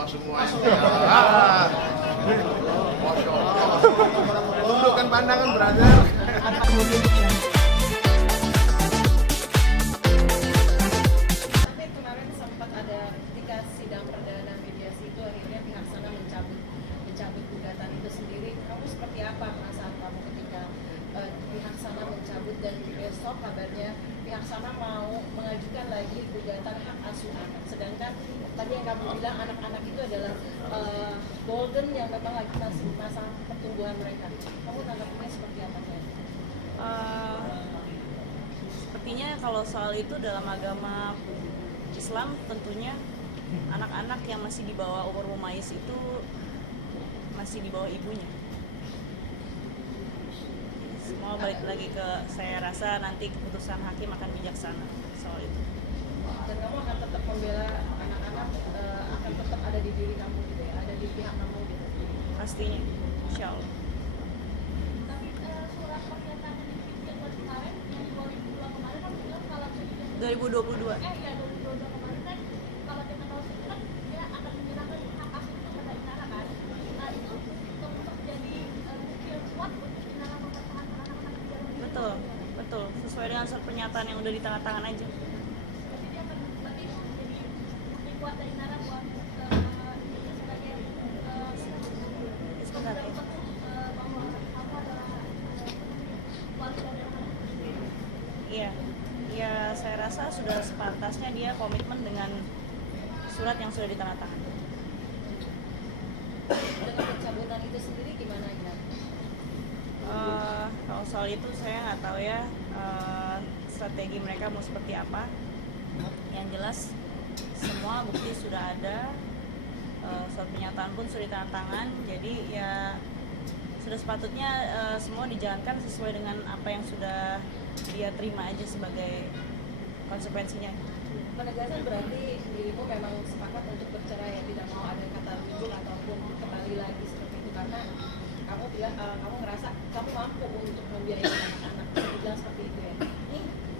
Allah semuanya. Ah, Masya Allah. Tundukkan pandangan, brother. Tapi kemarin sempat ada ketika sidang perdana mediasi itu akhirnya pihak sana mencabut gugatan itu sendiri. Kamu seperti apa perasaan kamu ketika pihak sana mencabut dan besok kabarnya pihak sana mau mengajukan lagi gugatan hak asuh anak, sedangkan tadi yang kamu bilang anak-anak itu adalah golden yang memang lagi masih masa pertumbuhan mereka. Kamu tanggapannya seperti apa sih? Sepertinya kalau soal itu dalam agama Islam tentunya anak-anak yang masih di bawah umur mumayyiz itu masih di bawah ibunya. Semua balik lagi ke, saya rasa nanti keputusan hakim akan bijaksana soal itu. Dan kamu akan tetap membela anak-anak, akan tetap ada di diri kamu gitu ya, ada di pihak kamu gitu. Pastinya, insya Allah. Tapi surat pernyataan yang dibuat kemarin yang 2002 kemarin kan bilang kalau 2022. ya 2022 kemarin kan kalau kita tahu kan dia akan menyerahkan hak asuh itu kepada Inara kan. Nah itu untuk jadi bukti yang kuat untuk Inara mempertahankan anak-anak di dalam diri. Betul. Sesuai dengan surat pernyataan yang udah di tangan aja. Jadi dia akan berarti itu jadi bukti kuat dari Inara buat dia sebagai Sebentar ya. bahwa kamu adalah wali dari anak-anak. Iya, saya rasa sudah sepantasnya dia komitmen dengan surat yang sudah ditandatangani. Dengan pencabutan itu sendiri gimana ya? Kalau soal itu saya nggak tahu ya strategi mereka mau seperti apa. Yang jelas semua bukti sudah ada, surat pernyataan pun sudah ditandatangan. Jadi ya sudah sepatutnya semua dijalankan sesuai dengan apa yang sudah dia terima aja sebagai konsekuensinya. Penegasan berarti dirimu memang sepakat untuk bercerai ya, tidak mau ada kata rujuk ataupun kembali lagi seperti itu karena kamu bilang kamu ngerasa kamu mampu untuk membiayai anak-anak, bilang seperti itu ya.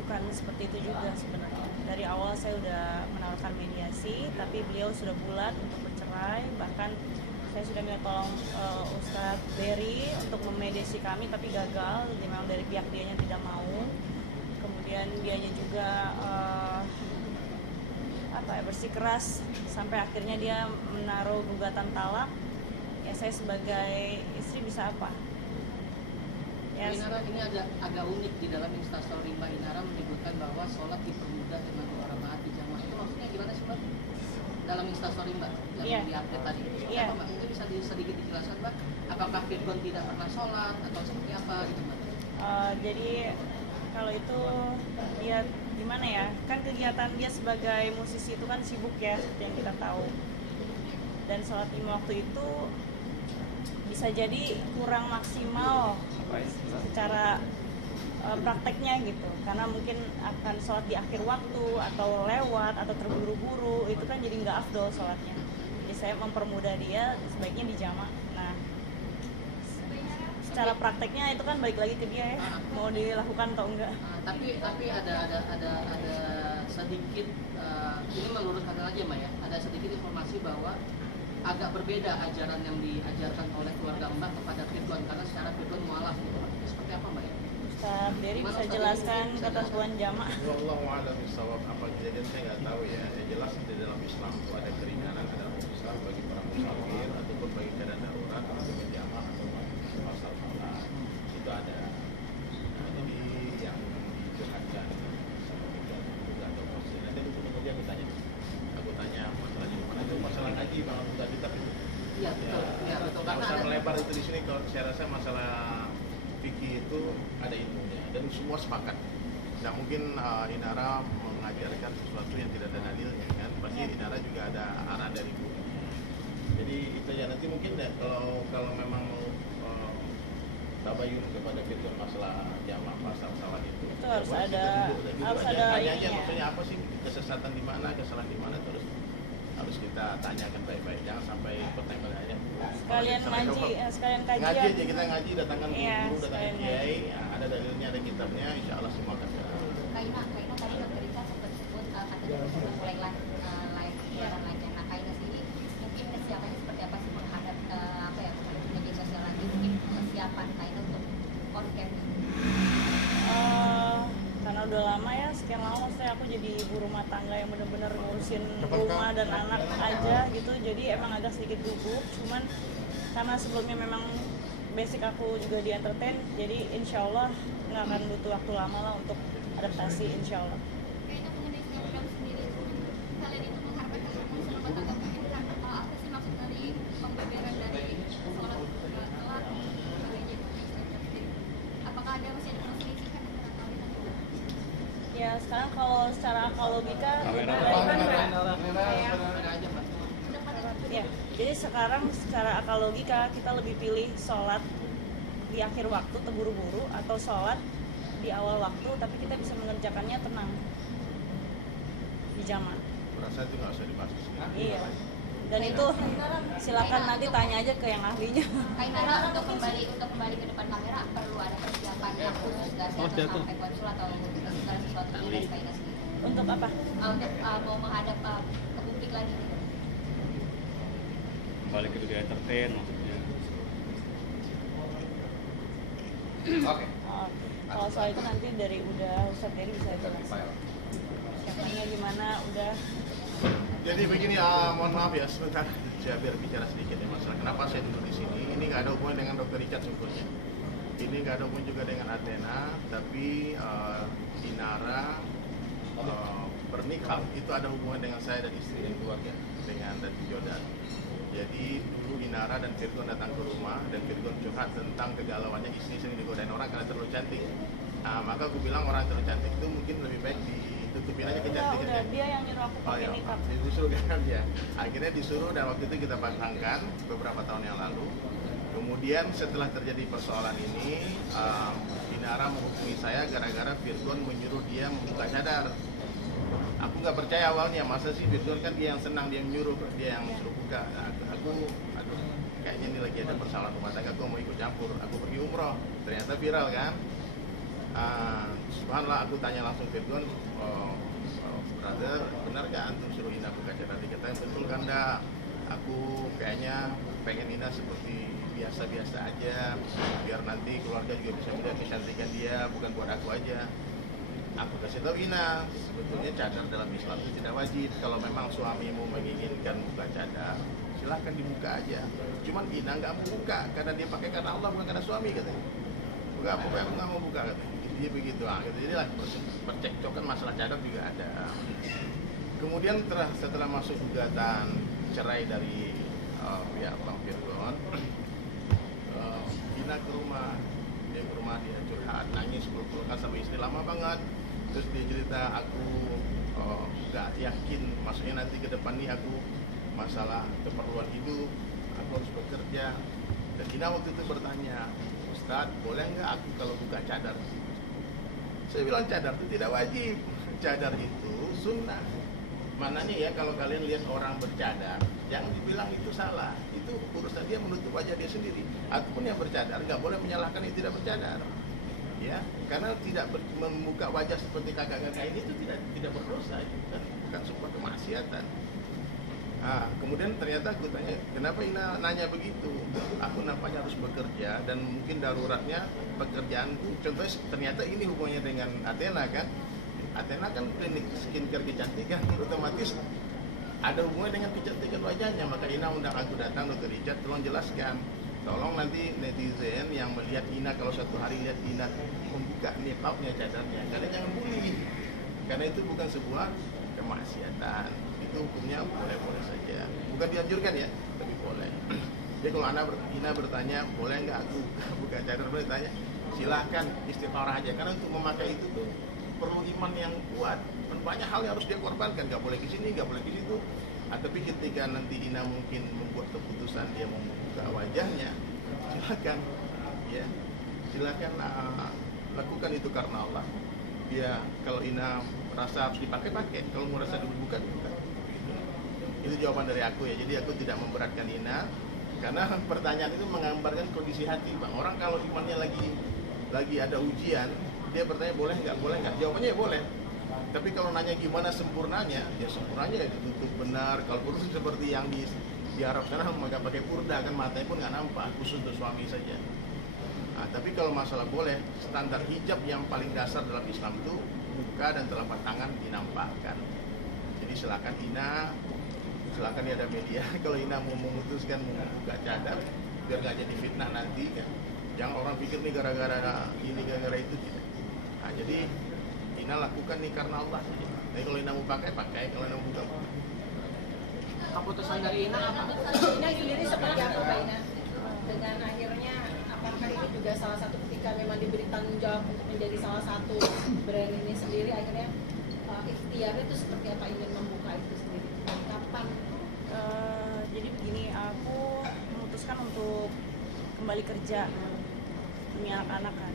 Bukan seperti itu juga sebenarnya. Dari awal saya udah menawarkan mediasi, tapi beliau sudah bulat untuk bercerai. Bahkan saya sudah minta tolong Ustadz Berry untuk memediasi kami, tapi gagal. Jadi memang dari pihak dianya tidak mau. Kemudian dianya juga bersikeras sampai akhirnya dia menaruh gugatan talak. Ya saya sebagai istri bisa apa? Ya, Inara ini agak unik di dalam instastory Mbak Inara menyebutkan bahwa sholat dipermudah dengan 2 rakaat dijamaah. Itu maksudnya gimana sih Mbak? Dalam instastory Mbak yang di-update tadi. Apa Mbak? Itu bisa sedikit dijelaskan Mbak? Apakah Firgon tidak pernah sholat atau seperti apa gitu Mbak? Jadi kalau itu dia gimana ya? Kan kegiatan dia sebagai musisi itu kan sibuk ya, seperti yang kita tahu. Dan sholat 5 waktu itu bisa jadi kurang maksimal secara prakteknya gitu, karena mungkin akan sholat di akhir waktu atau lewat atau terburu-buru, itu kan jadi nggak afdol sholatnya. Jadi saya mempermudah dia sebaiknya dijama'. Nah, secara prakteknya itu kan balik lagi ke dia ya, mau dilakukan atau enggak. Tapi ada sedikit ini menurut kata aja Mbak ya, ada sedikit informasi bahwa agak berbeda ajaran yang diajarkan oleh keluarga Mbak kepada Firgon, karena secara Firgon mualaf gitu. Seperti apa Mbak ya? Ustaz Berry bisa jelaskan ketentuan jamaah. Wallahu a'lam bishawab. Apa kejadian saya nggak tahu ya. Yang jelas di dalam Islam itu ada keringanan, ada rukhsah bagi para musafir ataupun bagi keadaan darurat untuk berjamaah atau pasal malam. Itu ada. Nah, jadi yang dijelaskan atau posisi nanti itu kemudian aku tanya masalahnya mana itu masalah ngaji bang tadi tapi Iya betul. Iya betul. nggak Karena usah ada melebar itu di sini. Kalau saya rasa masalah fikih itu ada ilmunya dan semua sepakat. Tidak mungkin Inara mengajarkan sesuatu yang tidak ada dalilnya kan. Pasti Inara juga ada arahan dari guru. Jadi itu ya nanti mungkin deh kalau memang mau tabayun kepada fitur masalah jamaah pasal salat itu. Itu harus boleh ada kita duduk dan harus aja. ada Tanya aja ininya. maksudnya apa sih kesesatan di mana, kesalahan di mana terus harus kita tanyakan baik-baik, jangan sampai pertanyaannya Sekalian ngaji, sekalian kajian. ngaji aja, kita ngaji, datangkan Iya, guru, datangkan sekalian kiai, ya, ada dalilnya, ada kitabnya, insya Allah semua akan Kaina tadi Dr. Rika sempat sebut katanya sudah mulai live siaran lagi. Nah Kaina sendiri mungkin udah lama ya, sekian lama maksudnya aku jadi ibu rumah tangga yang bener-bener ngurusin rumah dan anak aja gitu, jadi emang agak sedikit gugup. Cuman karena sebelumnya memang basic aku juga di entertain, jadi insya Allah nggak akan butuh waktu lama lah untuk adaptasi, insya Allah. Kayaknya mengenai program sendiri, kalian itu mengharapkan sempat atau mungkin apa sih maksud dari pembeberan dari sholat telat sebagainya itu sendiri? Apakah ada masih ada perselisihan antara kalian dan Ya sekarang kalau secara akal logika ya, jadi sekarang secara akal logika kita lebih pilih sholat di akhir waktu terburu-buru atau sholat di awal waktu tapi kita bisa mengerjakannya tenang di jamaah. Merasa itu nggak usah dibahas di sini. Iya. Dan itu silakan nanti tanya aja ke yang ahlinya. Kak Inara, untuk kembali ke depan kamera perlu ada persiapan khusus nggak sih atau sampai konsul atau segala sesuatu dari Kak Ina sendiri? Untuk apa? Untuk mau menghadap ke publik lagi. Kembali ke dunia entertain maksudnya. Oke. Kalau soal itu nanti dari Ustadz Dery bisa jelasin. Siapanya gimana udah. Jadi begini, mohon maaf ya sebentar, saya biar bicara sedikit ya masalah kenapa saya duduk di sini. Ini nggak ada hubungan dengan Dr. Richard sebetulnya. Ini nggak ada hubungan juga dengan Athena, tapi Inara bernikah itu ada hubungan dengan saya dan istri dan keluarga, dengan Dati Jodan. Jadi dulu Inara dan Virgon datang ke rumah dan Virgon curhat tentang kegalauannya istri sering digodain orang karena terlalu cantik. Nah, maka aku bilang orang terlalu cantik itu mungkin lebih baik ditutupin aja kecantikannya. Udah, dia yang nyuruh aku pakai iya, nikah. disuruh kan dia. Akhirnya disuruh dan waktu itu kita pasangkan beberapa tahun yang lalu. Kemudian setelah terjadi persoalan ini, Inara menghubungi saya gara-gara Virgon menyuruh dia membuka cadar. Aku nggak percaya awalnya, masa sih Virgon kan dia yang senang, dia yang menyuruh, dia yang suruh buka. Nah, aduh, kayaknya ini lagi ada persoalan rumah tangga, aku mau ikut campur. Aku pergi umroh, ternyata viral kan. Subhanallah, aku tanya langsung Virgon, brother, benar gak antum suruh Ina buka cadar? Dikatain betul kan dah. Aku kayaknya pengen Ina seperti biasa-biasa aja, biar nanti keluarga juga bisa melihat kecantikan dia, bukan buat aku aja. Aku kasih tahu Ina, sebetulnya cadar dalam Islam itu tidak wajib. Kalau memang suamimu menginginkan buka cadar, silahkan dibuka aja. Cuman Ina nggak mau buka karena dia pakai karena Allah bukan karena suami katanya. Buka apa? Aku nggak mau buka katanya. Dia begitu, gitu. Jadi lah percekcokan masalah cadar juga ada. Kemudian setelah masuk gugatan cerai dari pihak Bang Virgon, Ina ke rumah, dia curhat, nangis, peluk-pelukan sama istri lama banget. Terus dia cerita, aku gak yakin, maksudnya nanti ke depan nih aku masalah keperluan hidup, aku harus bekerja. Dan Ina waktu itu bertanya, Ustadz, boleh nggak aku kalau buka cadar? Saya bilang cadar itu tidak wajib, cadar itu sunnah. Mananya ya kalau kalian lihat orang bercadar, jangan dibilang itu salah. Itu urusan dia menutup wajah dia sendiri. Ataupun yang bercadar nggak boleh menyalahkan yang tidak bercadar. Ya, karena tidak membuka wajah seperti kakak-kakak ini itu tidak berdosa, bukan sebuah kemaksiatan. Nah, kemudian ternyata aku tanya, kenapa Ina nanya begitu? Aku nampaknya harus bekerja dan mungkin daruratnya pekerjaanku. Contohnya ternyata ini hubungannya dengan Athena kan? Athena kan klinik skincare kecantikan, otomatis ada hubungan dengan kecantikan wajahnya. Maka Ina undang aku datang, Dr. Richard, tolong jelaskan. Tolong nanti netizen yang melihat Ina, kalau suatu hari lihat Ina membuka niqabnya, cadarnya, kalian jangan bully. Karena itu bukan sebuah kemaksiatan. Itu hukumnya boleh-boleh saja. Bukan dianjurkan ya, tapi boleh. Jadi kalau Ina bertanya, boleh nggak aku buka cadar? Boleh tanya, silahkan istikharah aja. Karena untuk memakai itu tuh perlu iman yang kuat. Banyak hal yang harus dia korbankan. Nggak boleh ke sini, nggak boleh ke situ. Tapi ketika nanti Ina mungkin membuat keputusan dia membuka wajahnya, silakan, ya, silakan lakukan itu karena Allah. Dia kalau Ina merasa harus dipakai, kalau merasa dibuka, dibuka. Gitu. Itu jawaban dari aku ya. Jadi aku tidak memberatkan Ina, karena pertanyaan itu menggambarkan kondisi hati, Bang. Orang kalau imannya lagi ada ujian, dia bertanya boleh nggak? Jawabannya ya boleh. Tapi kalau nanya gimana sempurnanya, ya sempurnanya ya ditutup benar. Kalau perlu seperti yang di Arab sana maka pakai purda kan, matanya pun nggak nampak, khusus untuk suami saja. Nah, tapi kalau masalah boleh, standar hijab yang paling dasar dalam Islam itu membuka dan telapak tangan dinampakkan. Jadi silakan Ina, silakan ya ada media. Kalau Ina mau memutuskan mau membuka cadar, biar nggak jadi fitnah nanti kan. Jangan orang pikir nih gara-gara ini gara-gara itu tidak. Nah, jadi Ina lakukan nih karena Allah. Jadi kalau Ina mau pakai, kalau Ina mau buka. Keputusan dari Ina apa? Ina sendiri seperti apa Mbak Ina? Dengan akhirnya apakah ini juga salah satu ketika memang diberi tanggung jawab untuk menjadi salah satu brand ini sendiri, akhirnya ikhtiarnya itu seperti apa, ingin membuka itu sendiri? Dan kapan? Jadi begini, aku memutuskan untuk kembali kerja demi anak-anak kan.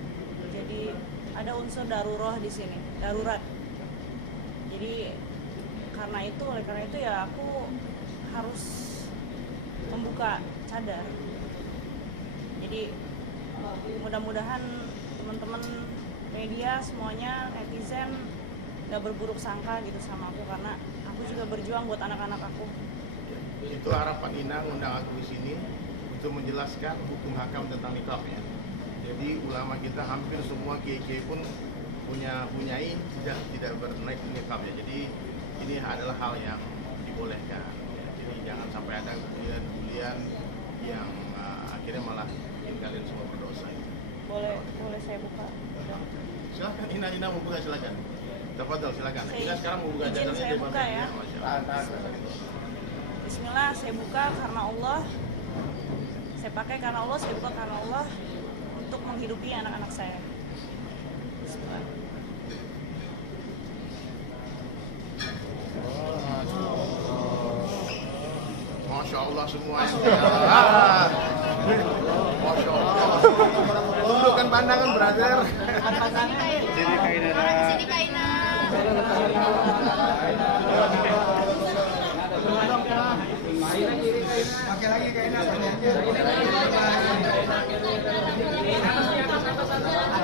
Jadi ada unsur darurat di sini, darurat. Jadi oleh karena itu ya aku harus membuka cadar. Jadi mudah-mudahan teman-teman media semuanya, netizen gak berburuk sangka gitu sama aku, karena aku juga berjuang buat anak-anak aku. Itu harapan Ina undang aku di sini untuk menjelaskan hukum hakam tentang nikah ya. Jadi ulama kita hampir semua kiai-kiai pun punyai tidak bernaik nikah ya. Jadi ini adalah hal yang dibolehkan. Ya. Jadi jangan sampai ada kemudian yang akhirnya malah bikin kalian semua berdosa. Boleh saya buka? Silakan Ina mau buka silakan. Tafadhol silakan. Ina sekarang mau buka Izin saya buka ya. Bismillah, saya buka karena Allah. Saya pakai karena Allah, saya buka karena Allah untuk menghidupi anak-anak saya. Bismillah. Masya Allah semua yang Masya Allah. Tundukkan pandangan, brother. Jadi kayak Sini Kak Ina. Pakai lagi kayaknya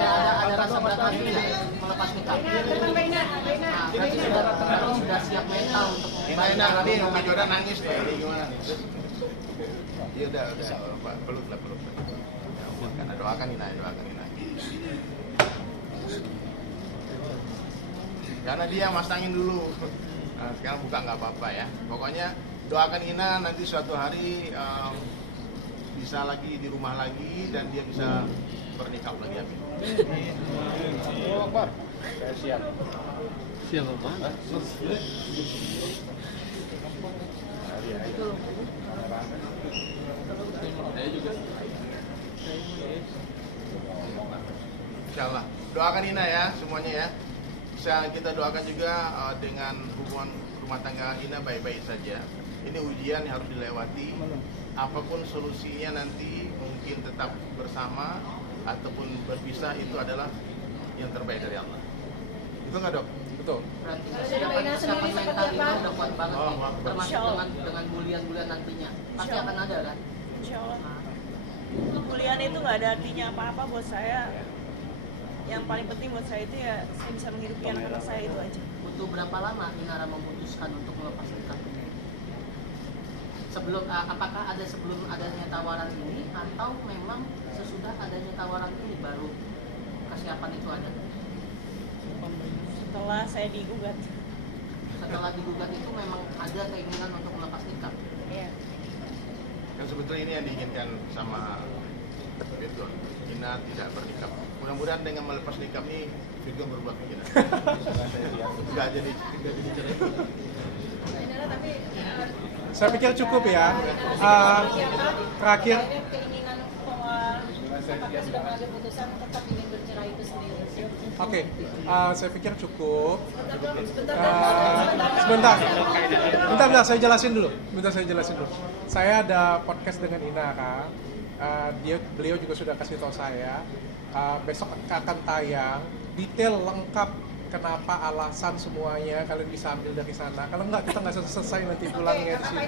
Ada rasa berat hati nggak melepas nikah? Berarti sudah siap mental untuk Ina tadi Umi Jodan nangis tuh. Jadi gimana nih? Iya udah peluk. Ya, doakan Ina. Karena dia masangin dulu. Nah, sekarang buka nggak apa-apa ya. Pokoknya doakan Ina nanti suatu hari bisa lagi di rumah lagi dan dia bisa bernikah lagi. Amin. Allahu Akbar. Saya siap. Siap apa? Saya juga. Insyaallah. Doakan Ina ya semuanya ya. Bisa kita doakan juga dengan hubungan rumah tangga Ina baik-baik saja. Ini ujian yang harus dilewati. Apapun solusinya nanti mungkin tetap bersama ataupun berpisah, itu adalah yang terbaik dari Allah. Itu nggak dok? Betul. berarti Mbak Ina sendiri mental seperti Ina apa? udah kuat banget. Oh, Akbar. Termasuk dengan bulian-bulian nantinya. Pasti akan ada kan? Insya Allah. Kuliah itu nggak ada artinya apa-apa buat saya. Yang paling penting buat saya itu ya saya bisa menghidupi anak-anak saya, itu aja. Butuh berapa lama Inara memutuskan untuk melepas nikah? Apakah ada sebelum adanya tawaran ini atau memang sesudah adanya tawaran ini baru kesiapan itu ada? Setelah saya digugat. Setelah digugat itu memang ada keinginan untuk melepas nikah. Iya. Kan sebetulnya ini yang diinginkan sama Firgon. Ina tidak bernikah. Mudah-mudahan dengan melepas nikah ini Firgon berubah pikiran. Nggak jadi cerai. Tapi Saya pikir cukup ya. Terakhir, keinginan apakah sudah mengambil putusan tetap ingin bercerai itu sendiri? oke, saya pikir cukup. Sebentar. Bentar, saya jelasin dulu. Saya ada podcast dengan Ina kan. Beliau juga sudah kasih tahu saya. Besok akan tayang detail lengkap kenapa alasan semuanya, kalian bisa ambil dari sana. Kalau enggak, kita nggak selesai nanti pulangnya di sini.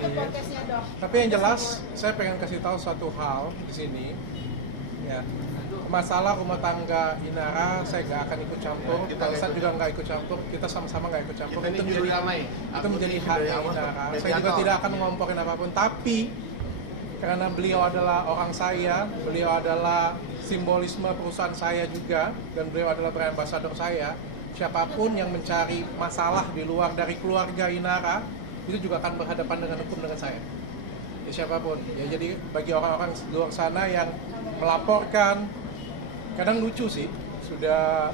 Tapi yang jelas, saya pengen kasih tahu suatu hal di sini. Ya, masalah rumah tangga Inara, saya nggak akan ikut campur. Ustadz juga nggak ikut campur. Kita sama-sama nggak ikut campur. Kita ini juru damai. Itu menjadi haknya Inara. Saya juga tidak akan ngomporin apapun. Tapi karena beliau adalah orang saya, beliau adalah simbolisme perusahaan saya juga, dan beliau adalah brand ambassador saya siapapun yang mencari masalah di luar dari keluarga Inara itu juga akan berhadapan dengan hukum dengan saya. Ya, siapapun. Ya, jadi bagi orang-orang di luar sana yang melaporkan, kadang lucu sih, sudah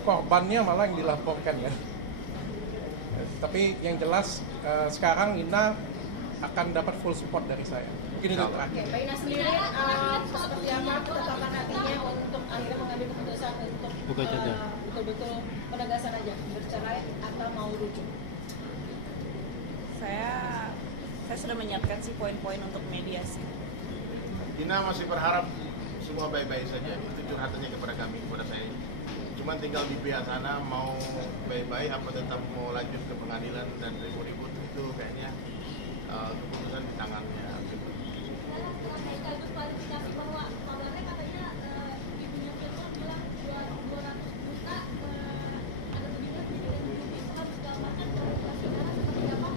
korbannya malah yang dilaporkan ya. Tapi yang jelas sekarang Ina akan dapat full support dari saya. Mungkin itu terakhir. Mbak Ina sendiri seperti apa ketetapan hatinya untuk akhirnya mengambil keputusan untuk betul-betul penegasan aja bercerai atau mau rujuk? Saya sudah menyiapkan sih poin-poin untuk mediasi. Ina masih berharap semua baik-baik saja. Itu curhatannya kepada kami, kepada saya. Cuma tinggal di pihak sana mau baik-baik apa tetap mau lanjut ke pengadilan dan ribut-ribut itu kayaknya keputusan di tangannya. Sekaligus klarifikasi bahwa kabarnya katanya ibunya Firman bilang 200 juta ada begini harus segala macam klarifikasi karena seperti apa?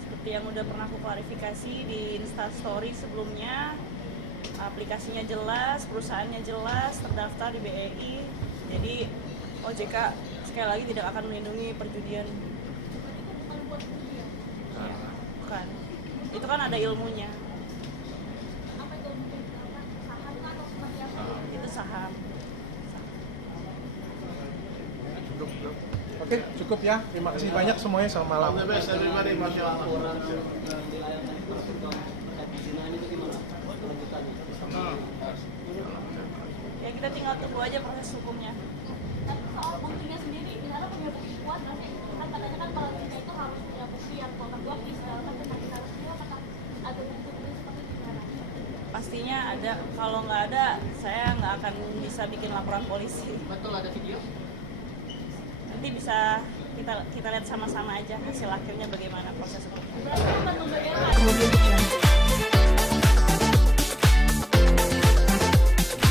Seperti yang udah pernah aku klarifikasi di Instastory sebelumnya, aplikasinya jelas, perusahaannya jelas, terdaftar di BEI. Jadi OJK sekali lagi tidak akan melindungi perjudian. Bukan buat dia. Bukan. Itu kan ada ilmunya. Apa itu mungkin saham kan atau seperti apa? Itu saham. Cukup. Oke, cukup ya. Terima kasih banyak semuanya. Selamat malam. All the best everybody, Masya Allah. Ya kita tinggal tunggu aja proses hukumnya. Tapi soal buktinya sendiri, Inara punya bukti kuat nggak sih? Kan katanya kan kalau kita itu harus punya bukti yang kuat di segala macam. Nah, Inara sendiri apakah ada bukti-bukti seperti itu? Pastinya ada. Kalau nggak ada, saya nggak akan bisa bikin laporan polisi. Betul ada video? Nanti bisa kita lihat sama-sama aja hasil akhirnya bagaimana proses hukumnya. Berarti bukan membayar